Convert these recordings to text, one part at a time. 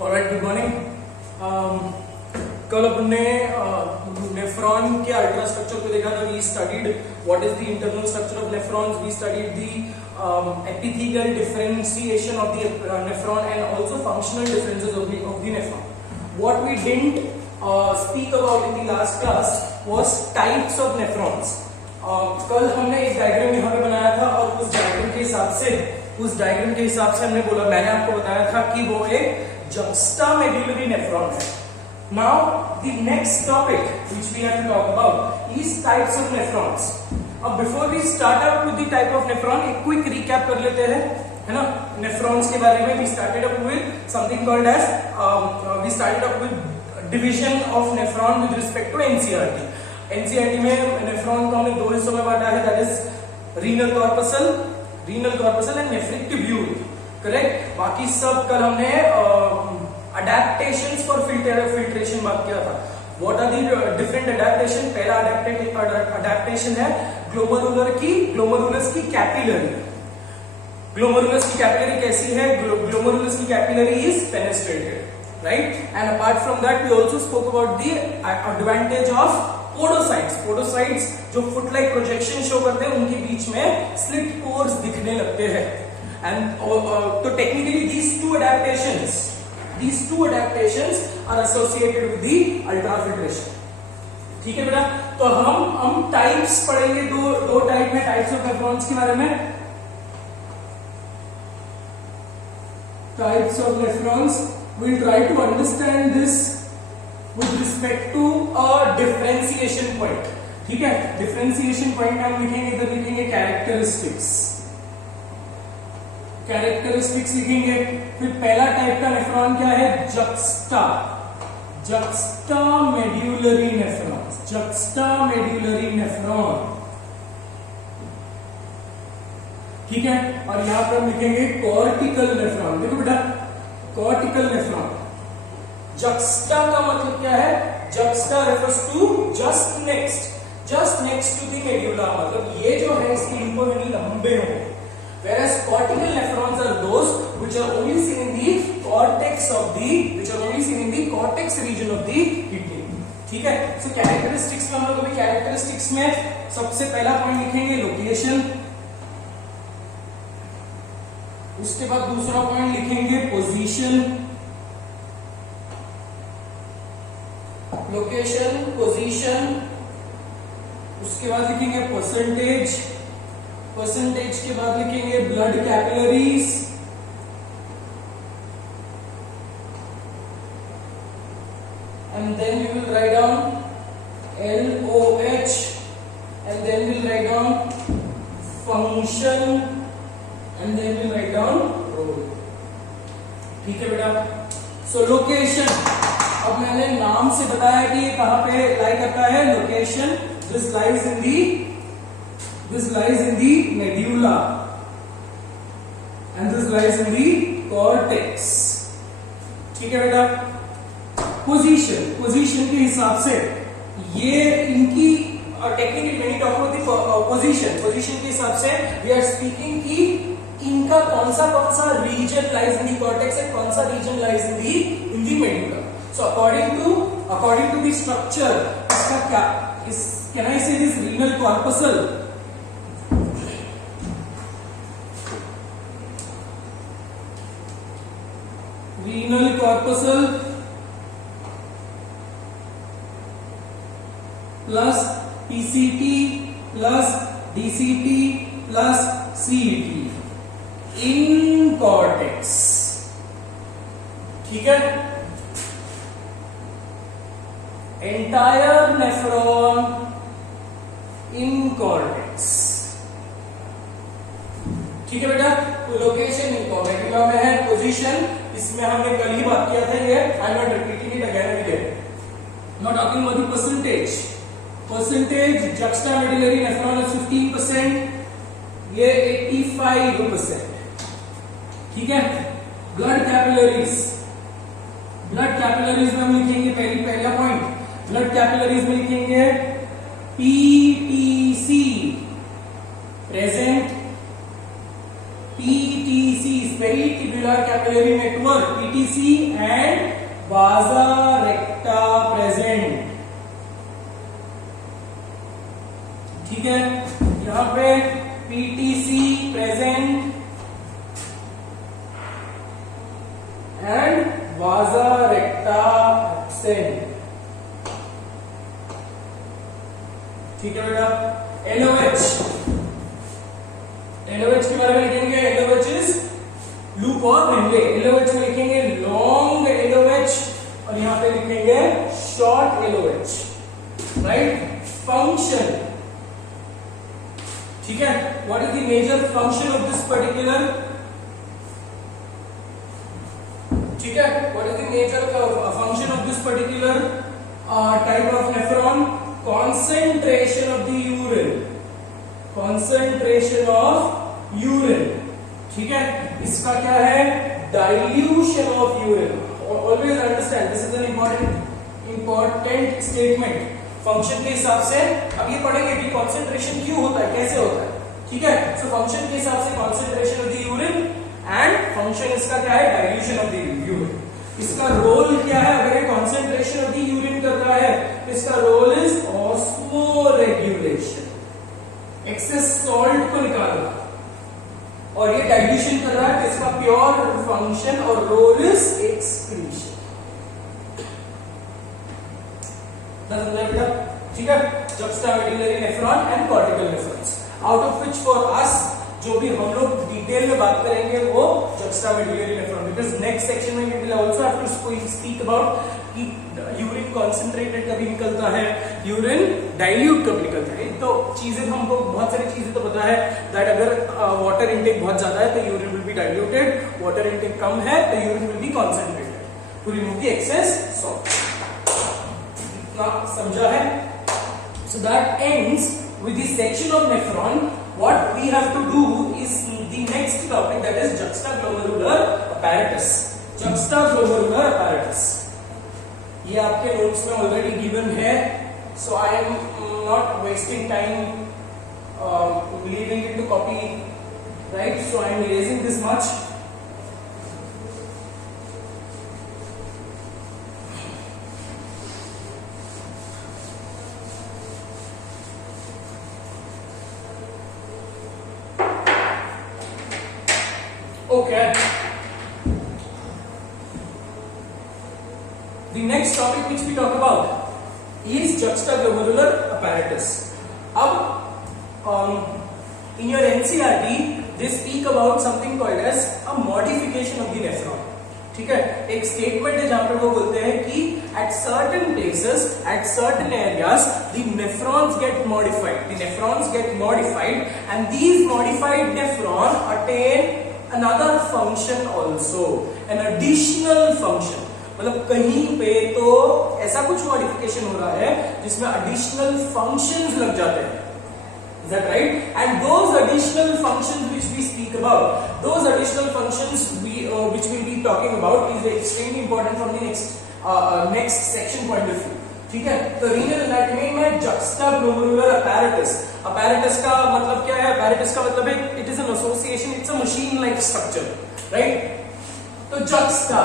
Alright, good morning. कल अपने nephron के अल्ट्रा स्ट्रक्चर को देखा था। We studied what is the internal structure of nephrons, we studied the epithelial differentiation of the nephron and also functional differences of the nephron. What we didn't speak about in the last class was types of nephrons. कल हमने एक diagram यहाँ पे बनाया था और उस diagram के हिसाब से हमने बोला, मैंने आपको बताया था कि वो एक juxtamedullary nephron है. Now the next topic which we have to talk about is types of nephrons. अब before we start up with the type of nephron, एक quick recap कर लेते हैं, है ना, nephrons के बारे में. We started up with something called as division of nephron with respect to NCERT. NCERT में nephron को हमने दो हिस्सों में बांटा है, that is renal corpuscle and nephric tubule. Correct. बाकी सब कल हमने अडेप्टेशंस फॉर फिल्ट्रेशन बात किया था. What are the different adaptation. पहला अडेप्टेशन है ग्लोमेरुलस की कैपिलरी. ग्लोमेरुलस की कैपिलरी कैसी है? ग्लोमेरुलस की capillary is fenestrated, right. And apart from that we also spoke about the advantage of podocytes जो फुट लाइक प्रोजेक्शन शो करते हैं, उनके बीच में स्लिट पोर्स दिखने लगते हैं. And so technically these two adaptations are associated with the ultrafiltration. ठीक है बेटा. तो हम टाइप्स पढ़ेंगे. दो टाइप है टाइप्स ऑफ नेफ्रॉन्स के बारे में. Types of nephrons, we'll try to understand this with respect to a differentiation point. ठीक है. डिफरेंशिएशन पॉइंट हम लिखेंगे, इधर लिखेंगे कैरेक्टरिस्टिक्स लिखेंगे. फिर पहला टाइप का नेफ्रॉन क्या है? juxtamedullary nephron. ठीक है. और यहां पर हम लिखेंगे कॉर्टिकल नेफ्रॉन. देखो बेटा, कॉर्टिकल नेफ्रॉन. जक्स्टा का मतलब क्या है? Juxta refers to just next to the medulla. मतलब ये जो है इसके लिम्फोडेनी लंबे हो. Whereas cortical nephrons are those which are only seen in the cortex region of the kidney. ठीक है. So characteristics में हम लोग अभी characteristics में सबसे पहला पॉइंट लिखेंगे लोकेशन. उसके बाद दूसरा पॉइंट लिखेंगे पोजीशन. Location, position. उसके बाद लिखेंगे परसेंटेज के बाद लिखेंगे blood capillaries. And then we will write down LOH and then we will write down function and then we will write down role. ठीक है बेटा. सो लोकेशन, अब मैंने नाम से बताया कि ये कहां पे लाई करता है. Location, this lies in the medulla and this lies in the cortex. ठीक है बेटा. पोजीशन के हिसाब से ये इनकी technically when you talk about the position के हिसाब से वी आर स्पीकिंग कि इनका कौन सा region lies in the cortex and कौन सा region lies in the medulla. So according to the structure इसका क्या can I say this renal corpuscle. Renal corpuscle plus PCT plus DCT plus CET in cortex. ठीक है. Entire nephron in cortex. ठीक है बेटा. Location medulla में है. Position इसमें हमने कल ही बात किया था. ये I am not repeating it again and again. Not talking about the percentage juxtamedullary nephron is 15%, ये 85%. ठीक है. ब्लड कैपिलरीज में हम लिखेंगे पहला पॉइंट. ब्लड कैपिलरीज में लिखेंगे PTC present. PTC is peritubular particular capillary network PTC and vasa recta present. ठीक है, यहाँ पे PTC present and vasa recta absent. ठीक है बेटा. LOH के बारे में लिखेंगे. LOH इज लूप और रिले. LOH में लिखेंगे लॉन्ग LOH और यहाँ पे लिखेंगे शॉर्ट LOH. राइट. फंक्शन. ठीक है. What is the major function of this particular. ठीक है. What is the major function of this particular type of nephron. Concentration of the urine. Concentration of urine. ठीक है. इसका क्या है. Dilution of urine. Always understand this is an important statement. Function के हिसाब से अब ये पढ़ेंगे कि concentration क्यों होता है, कैसे होता है. ठीक है. So फंक्शन के हिसाब से concentration of the urine and function इसका क्या है. Dilution of the urine. इसका रोल क्या है. अगर ये concentration of the urine कर रहा है तो इसका role is osmoregulation. Excess salt को निकालना. और ये डाइल्यूशन कर रहा है तो इसका प्योर फंक्शन और रोल इज एक्सक्रीशन. ठीक है. juxtamedullary nephron and cortical nephrons, out of which for us जो भी हम लोग डिटेल में बात करेंगे वो juxtamedullary nephron, because next section में we will also have to speak about कि यूरिन कॉन्सेंट्रेटेड कभी निकलता है, यूरिन डाइल्यूट कब निकलता है. तो चीजें हमको बहुत सारी चीजें तो पता है दैट अगर वाटर इनटेक बहुत ज्यादा है तो urine will be diluted, water intake कम है तो urine will be concentrated to remove the excess salt. इतना समझा है. So that ends with the section of nephron. What we have to do is the next topic, that is juxtaglomerular apparatus. Juxtaglomerular apparatus. ये आपके notes में already given है, so I am not wasting time leaving it to copy, right? So I am erasing this much. Okay. The next topic which we talk about is juxtaglomerular apparatus. अब in your NCERT they speak about something called as a modification of the nephron. ठीक है. एक statement है जहां पर वो बोलते हैं कि at certain places, at certain areas, the nephrons get modified. The nephrons get modified, and these modified nephron attain another function also, an additional function. मतलब कहीं पे तो ऐसा कुछ मॉडिफिकेशन हो रहा है जिसमें additional functions लग जाते हैं. Is that right? And those additional functions which we speak about, those additional functions which we'll be talking about is extremely important from the next section point of view. ठीक है. तो renal anatomy में juxtaglomerular apparatus. apparatus का मतलब क्या है. apparatus का मतलब है it is an association, it's a machine like structure, right? तो juxta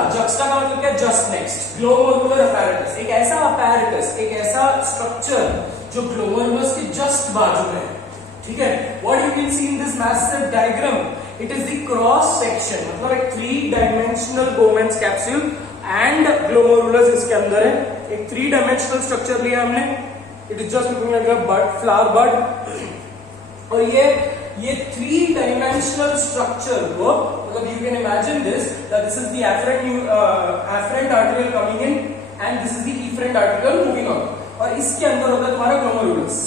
का मतलब क्या है. just next. glomerular apparatus एक ऐसा apparatus, एक ऐसा structure जो glomerulus के just बाजू में है. ठीक है. what you can see in this massive diagram, it is the cross section. मतलब एक 3-dimensional Bowman's capsule and glomerulus इसके अंदर है. एक 3-dimensional स्ट्रक्चर लिया हमने. It is just looking like a bud, flower bud. और ये 3-dimensional स्ट्रक्चर को मतलब you can imagine this that this is the afferent arteriole coming in and this is the efferent arteriole moving out. और इसके अंदर होता है तुम्हारा ग्लोमेरुलस.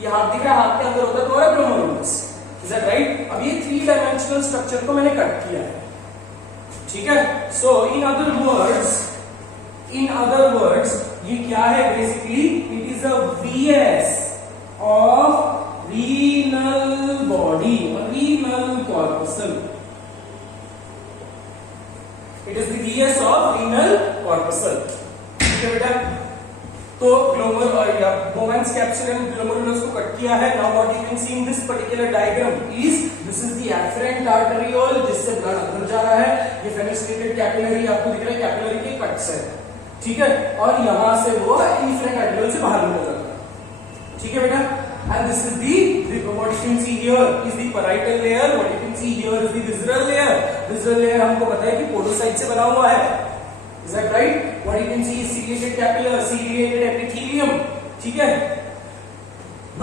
ये हाथ दिख रहा है, हाथ के अंदर होता है तुम्हारा ग्लोमेरुलस. Is that right. अब ये 3-dimensional स्ट्रक्चर को मैंने कट किया है. ठीक है. सो इन अदर वर्ड्स ये क्या है. Basically it is a VS of renal body और renal corpuscle. It is the VS of renal corpuscle. ठीक है बेटा. तो Bowman's capsule and glomerulus को कट किया है. Now what you can see in this particular diagram is this is the afferent arteriole जिससे blood अंदर जा रहा है. ये fenestrated capillary आपको दिख रहा है, कैपिलरी के कट्स है, ठीक है, और यहाँ से वो efferent arteriole से बाहर निकल जाता है, ठीक है बेटा. And this is the what you can see here is the parietal layer. What you can see here is the visceral layer. Visceral layer हमको पता है कि podocyte से बना हुआ है. Is that right? What you can see is ciliated capillary, ciliated epithelium. ठीक है.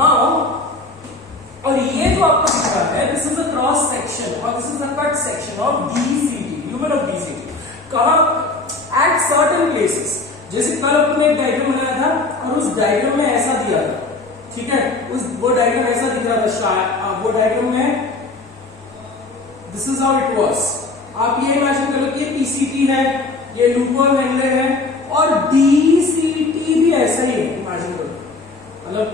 Now, और ये जो आपको दिख रहा है, this is a cross section or this is a cut section of DCT, lumen of DCT. कहाँ? At certain places. जैसे कल अपने एक डायग्राम बनाया था और उस डायग्राम में ऐसा दिया था, ठीक है, वो डायग्राम ऐसा दिख रहा था शायद. वो डायग्राम में this is how it was. आप ये इमेजिन करो कि ये पीसीटी है, ये लूपर वेनले है और डीसीटी भी ऐसा ही है. इमेजिन करो, मतलब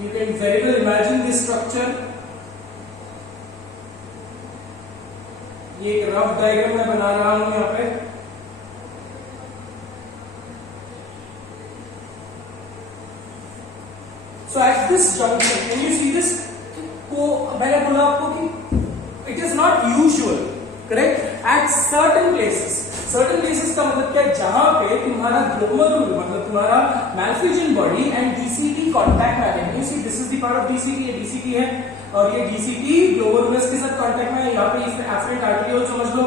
you can very well imagine this structure. ये एक रफ डायग्राम मैं बना रहा हूं यहाँ पे. So at this junction, can you see this? को मैंने बोला आपको कि it is not usual, correct? At certain places का मतलब क्या है? जहां पे तुम्हारा ग्लोमेरुल मतलब तुम्हारा malphizian body and DCT contact में आ रहे हैं. You see, this is the part of DCT. ये DCT है और ये DCT ग्लोमेरुलस के साथ कांटेक्ट में है. यहाँ पे afferent arteriole समझ लो,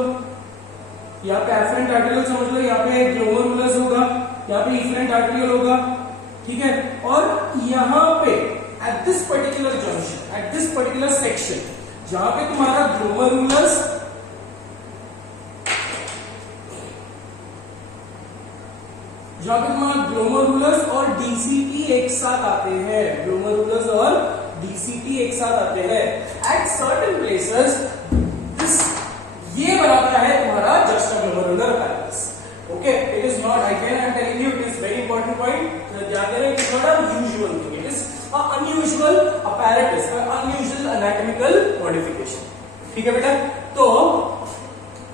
यहाँ पे afferent arteriole समझ लो, यहाँ पे ग्लोमेरुलस होगा, यहाँ पे efferent arteriole होगा, ठीक है. और यहां पे at this particular junction, at this particular section, जहां पे तुम्हारा ग्लोमेरुलस और डीसीटी एक साथ आते हैं, ग्लोमेरुलस और डीसीटी एक साथ आते हैं. At certain places, this ये बनाता है तुम्हारा juxtaglomerular apparatus. Okay, it is not, again I am telling you, it is very important point. It is not an unusual thing. It is an unusual apparatus, an unusual anatomical modification. ठीक है बेटा. तो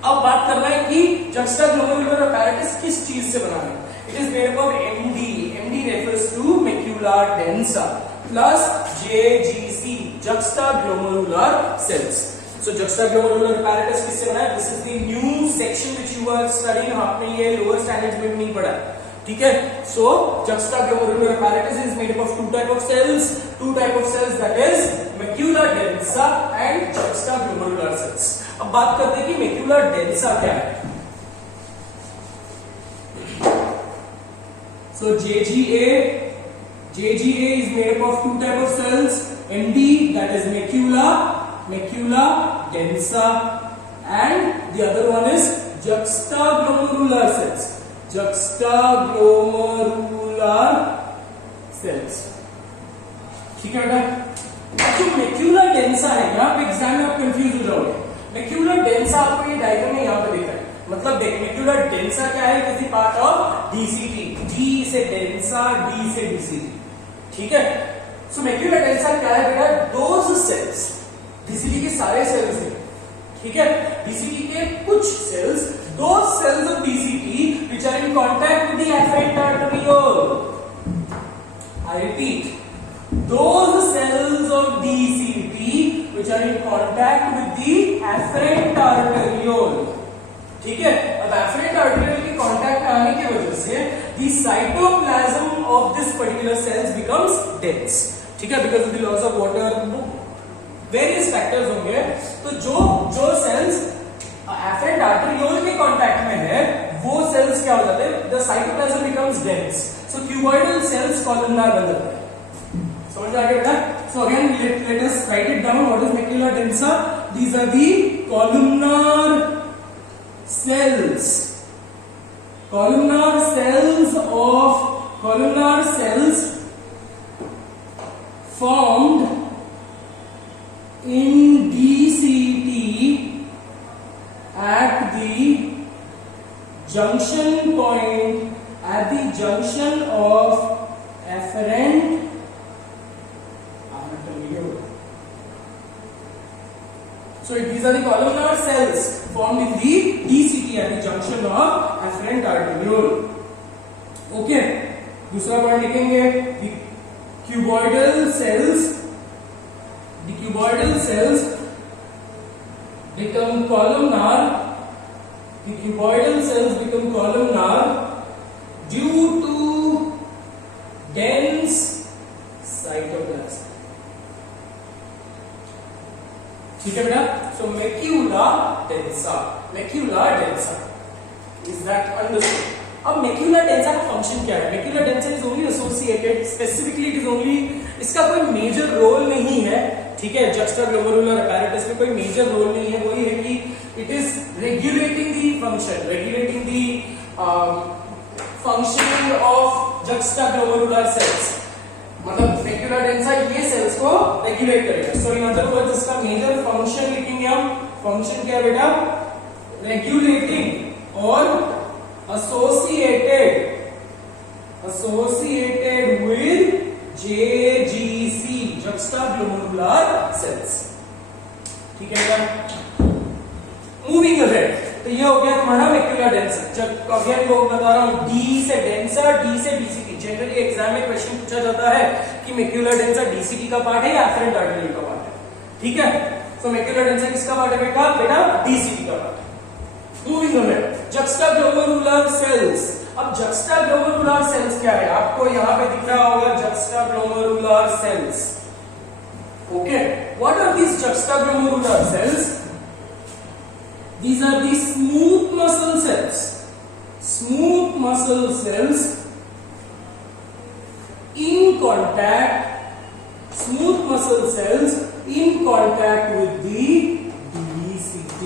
अब बात करना है कि juxtaglomerular apparatus किस चीज से बना है. It is made up of MD. MD refers to macula densa plus JGC, juxtaglomerular cells. So juxtaglomerular apparatus किससे बना है? This is the new section which you are studying. आपने ये lower standards में भी नहीं पढ़ा, ठीक है. So juxtaglomerular apparatus is made up of two type of cells, that is macula densa and juxtaglomerular cells. अब बात करते हैं कि macula densa क्या है. So JGA is made up of two type of cells. MD, that is macula densa, and the other one is juxtaglomerular cells. ठीक है बेटा. अब जो macula densa है, यहाँ पे एग्जाम में आप कंफ्यूज हो जाओगे. macula densa आपको ये डायग्राम में यहाँ पे दिख रहा है. मतलब देख, macula densa क्या है? किसी पार्ट ऑफ DCT. D से densa, D से DCT, ठीक है. सो macula densa क्या है बेटा? Those cells, DCT के सारे सेल्स हैं, ठीक है. DCT के कुछ sales, those cells of DCT which are in contact with the afferent arteriole. I repeat, those cells of DCT which are in contact with the afferent arteriole, ठीक है. अब afferent arteriole के contact में आने की वजह से the cytoplasm of this particular cells becomes dense, ठीक है, because of the loss of water, various factors होंगे. तो जो सेल्स afferent arteriole के कांटेक्ट में है वो सेल्स क्या हो जाते हैं? the cytoplasm becomes dense. So cuboidal cells columnar बन जाते हैं. समझ में आ गया बेटा? So again let us write it down. What is macula densa? These are the columnar cells. Columnar cells formed in DCT at the junction point, at the junction of afferent so these are the columnar cells formed in the DCT at the junction of afferent arteriole. Okay, दूसरा point लिखेंगे the cuboidal cells become columnar. The cuboidal cells become columnar due to dense cytoplasm. ठीक है बेटा? So macula densa is that understood? अब macula densa का function क्या है? Macula densa is only associated, specifically it is only, इसका कोई major role नहीं है, ठीक है, juxtaglomerular apparatus में कोई मेजर रोल नहीं है, वही है कि it is regulating the functioning of juxtaglomerular cells. मतलब macula densa ये सेल्स को रेगुलेट करेगा. सो इन अदर वर्ड्स इसका मेजर फंक्शन लिखेंगे हम. फंक्शन क्या है बेटा? रेगुलेटिंग और associated with JGC, juxtaglomerular cells. ठीक है बेटा? मूविंग अहेड, तो ये हो गया तुम्हारा मैक्यूला डेंसा. जब अगेन लोग बता रहा हूं, डी से डेंसा, डी से डीसीटी. जनरली एग्जाम में क्वेश्चन पूछा जाता है कि मैक्यूला डेंसा डीसीटी का पार्ट है या एफरेंट आर्टरी का पार्ट है. ठीक है, तो मैक्यूला डेंसा किसका पार्ट है बेटा? डीसीटी का part. Moving ahead, juxtaglomerular cells. अब juxtaglomerular cells क्या है? आपको यहां पे दिख रहा होगा juxtaglomerular cells. Okay, what are these juxtaglomerular cells? These are the smooth muscle cells in contact with the DCT.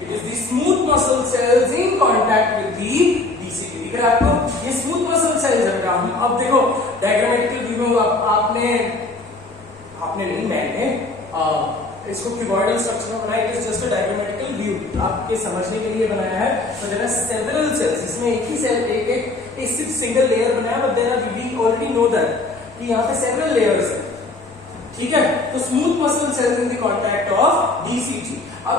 It is the smooth muscle cells in contact with the DCT. दिख रहा है आपको? ये smooth muscle cells है बेटा. अब देखो diagrammatical view में आपने नहीं, मैंने इसको क्यूबॉइडल स्ट्रक्चर में बनाया. It is just a diagrammatical view, आपके समझने के लिए बनाया है. तो देयर आर सेवरल सेल्स, इसमें एक ही सेल एक सिंगल लेयर बनाया, but there are, we already know that कि यहाँ पे सेवरल लेयर्स है. ठीक है, तो smooth muscle cells in the contact of DCT. अब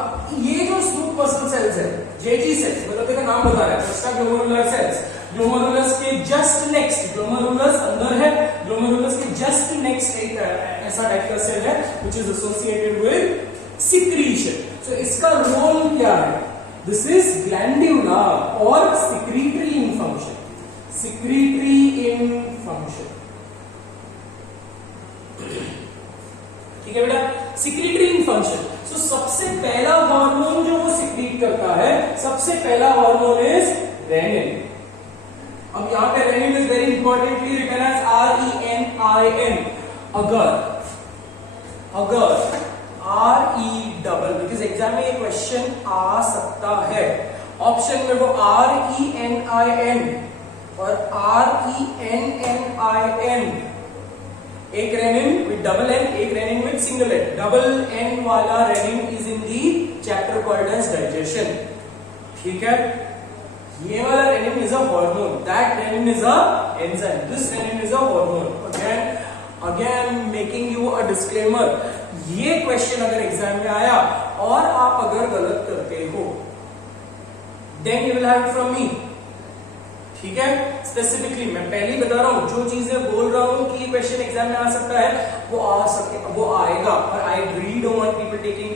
ये जो स्मूथ मसल सेल्स है, जेजी सेल्स, मतलब देखो नाम बता रहा है, juxtaglomerular cells. ग्लोमेरुलस के जस्ट नेक्स्ट, ग्लोमेरुलस अंदर है, ग्लोमेरुलस के जस्ट नेक्स्ट एक ऐसा टाइप का सेल है which is associated with secretion. So इसका रोल क्या है? This is glandular or secretory in function. ठीक है बेटा? secretory in function. So सबसे पहला हार्मोन जो वो सिक्रीट करता है, सबसे पहला हार्मोन इज रेनिन. अब यहां पे renin is very importantly written as RENIN. अगर RE बिकॉज एग्जाम में ये क्वेश्चन आ सकता है. ऑप्शन में वो RENIN और RENNIN, एक रेनिन विद डबल एन, एक renin with single N. Double N वाला renin is in the chapter called as digestion. ठीक है, ये वाला renin is a hormone, that renin is a enzyme, this renin is a hormone. Again making you a disclaimer, ये question अगर exam में आया और आप अगर गलत करते हो, then you will have it from me. ठीक है, स्पेसिफिकली मैं पहले ही बता रहा हूं, जो चीजें बोल रहा हूं कि ये क्वेश्चन एग्जाम में आ सकता है, वो आएगा. और I really don't want people taking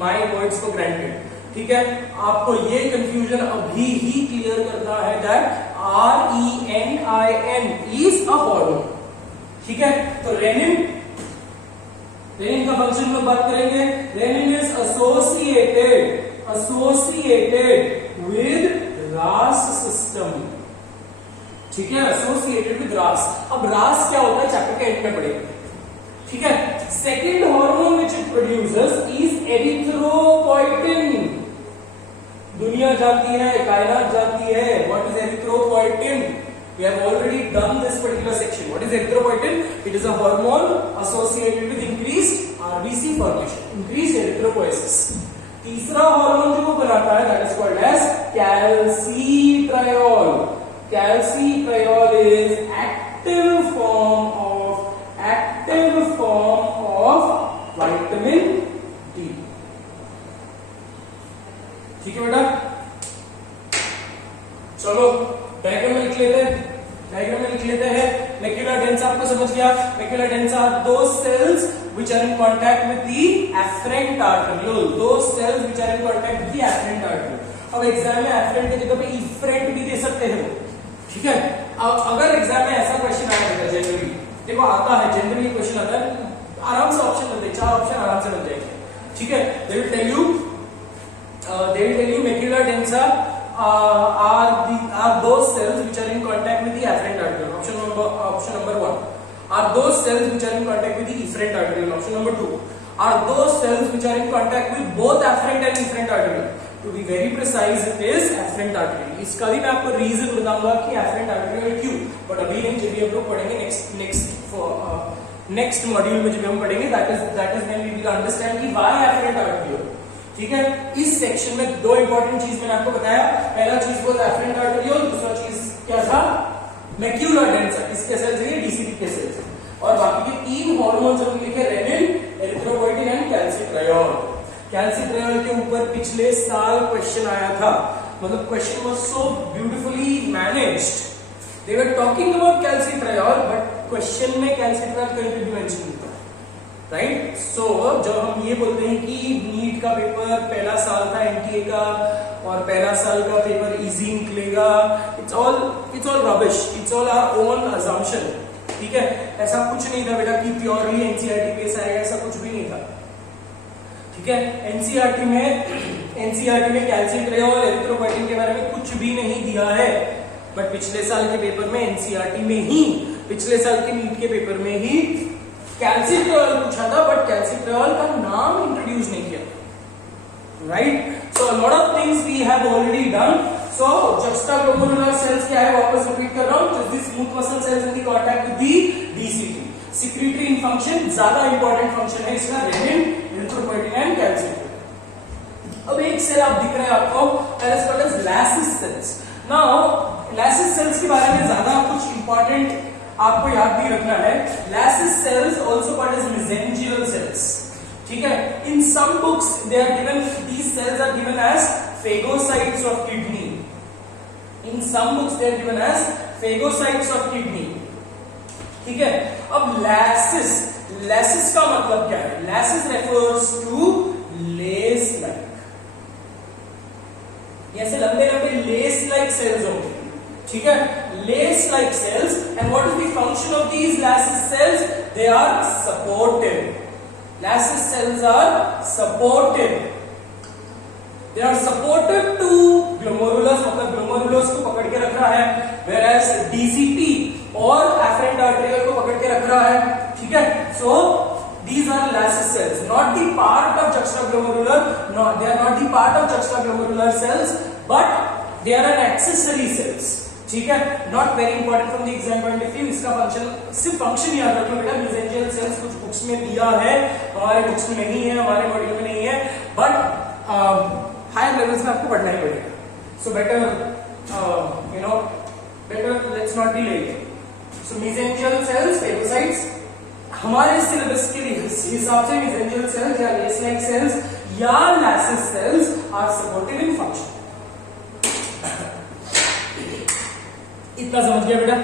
my words for granted. ठीक है, आपको ये कंफ्यूजन अभी ही क्लियर करना है that RENIN is a hormone. ठीक है, तो रेनिन का फंक्शन में बात करेंगे. Renin is associated with RAS system. ठीक है, एसोसिएटेड विद RAS. अब RAS क्या होता है चैप्टर के एंड में पढ़ेंगे. ठीक है, second hormone which it produces is erythropoietin. दुनिया जानती है, कायनात जानती है, what is erythropoietin. We have already done this particular section. What is erythropoietin? It is a hormone associated with increased RBC formation, increased erythropoiesis. तीसरा hormone जो वो बनाता है that is called as calcitriol. Calcitriol is active form of vitamin D. ठीक है बेटा, चलो diagram में लिख लेते हैं. डायग्राम में लिख लेते हैं। मैक्यूला डेंसा आपको समझ गया, macula densa are those cells which are in contact with the afferent arteriole, those cells which are in contact with the afferent arteriole। अब एग्जाम में afferent की जगह पे efferent भी दे सकते हैं वो, ठीक है। अब अगर एग्जाम में ऐसा क्वेश्चन आएगा जनरली, देखो आता है जनरली क्वेश्चन आता है, आराम से ऑप्शन बनते हैं, 4 ऑप्शन आराम से बन जाएंगे, ठीक है। they will tell you macula densa are those cells which are in contact with the afferent arteriole, option number 1। Are those cells which are in contact with the efferent arteriole, option number 2। Are those cells which are in contact with both afferent and efferent arteriole, to be very precise it is afferent arteriole। इसका भी मैं आपको reason बताऊंगा कि afferent arteriole क्यों, but अभी नहीं, जब हम लोग पढ़ेंगे नेक्स्ट मॉड्यूल में जब हम पढ़ेंगे that is when we will understand कि why afferent arteriole, ठीक है। इस सेक्शन में 2 इंपॉर्टेंट चीज मैंने आपको बताया, पहला चीज वो afferent arteriole, दूसरा चीज क्या था, मैक्यूला डेंसा, किसके सेल्स है, डीसीपी के सेल्स, और बाकी के 3 हार्मोन्स हम लिखे renin, erythropoietin and calcitriol. Calcitriol के ऊपर पिछले साल क्वेश्चन आया था, मतलब question was so beautifully managed, they were talking about calcitriol but question में कैल्सिट्रियोल कहीं पे भी मेंशन नहीं था, राइट। सो जब हम ये बोलते हैं कि नीट का पेपर पहला साल था एनटीए का और पहला साल का पेपर इजी निकलेगा, it's all rubbish, it's all our own assumption, ठीक है। ऐसा कुछ नहीं था बेटा कि प्योरली एनसीईआरटी बेस आएगा, ऐसा कुछ भी नहीं था, ठीक है। एनसीईआरटी में कैल्सिट्रियोल, एरिथ्रोपोइटिन के बारे में कुछ भी नहीं दिया है, बट पिछले साल के पेपर में एनसीईआरटी में ही, पिछले साल के नीट के पेपर में ही कैल्सिट्रियोल पूछा था, बट कैल्सिट्रियोल का नाम इंट्रोड्यूस नहीं किया, right. So a lot of things we have already done. So juxtaglomerular cells क्या है, वापस रिपीट कर रहा हूं, just the smooth muscle cells in the contact with the DCT। secretory in function, ज्यादा इंपॉर्टेंट फंक्शन है इसका, रेनिन, एरिथ्रोपोइटिन एंड कैल्सिट्रियोल। अब एक सेल आप दिख रहे हैं आपको, that is called as Lassus cells। Now Lassus cells के बारे में ज्यादा कुछ इंपॉर्टेंट आपको याद भी रखना है। Lassus cells also called as mesangial cells, ठीक है। In some books they are given, these cells are given as phagocytes of kidney। In some books they are given as phagocytes of kidney, ठीक है। अब Lassus का मतलब क्या है, Lassus refers to lace like, ऐसे लंबे लंबे लेस लाइक सेल्स होंगे, ठीक है, lace like cells। and what is the function of these Lassus cells? They are supportive। Lassus cells are supportive, they are supportive to glomerulus, मतलब glomerulus को पकड़ के रख रहा है, whereas DCP और afferent arteriole को पकड़ के रख रहा है, ठीक है। so these are Lassus cells, not the part of juxtaglomerular, no, they are not the part of juxtaglomerular cells, but they are an accessory cells, ठीक है। Not very important from the exam point of view. इसका function, सिर्फ function याद रखो बेटा, mesangial sales कुछ books में दिया है, हमारे बुक्स में नहीं है, हमारे मॉड्यूल में नहीं है, बट हायर लेवल्स में आपको पढ़ना ही पड़ेगा। So better better let's not be late. So mesangial cells, phagocytes, हमारे सिलेबस के हिसाब से मेसेंजियल सेल्स या लेस लाइक सेल्स या Lassus cells are supportive in function. इतना समझ गया बेटा,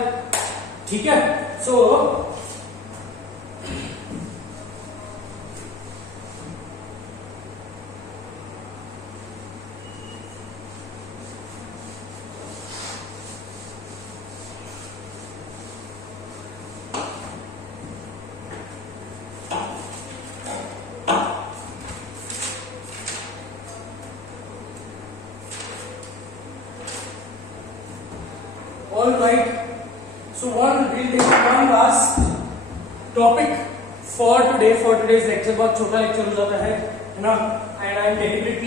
ठीक है। सो all right, so we'll take one last topic for today, for today's lecture। बहुत छोटा लेक्चर हो जाता है ना, and I am deliberately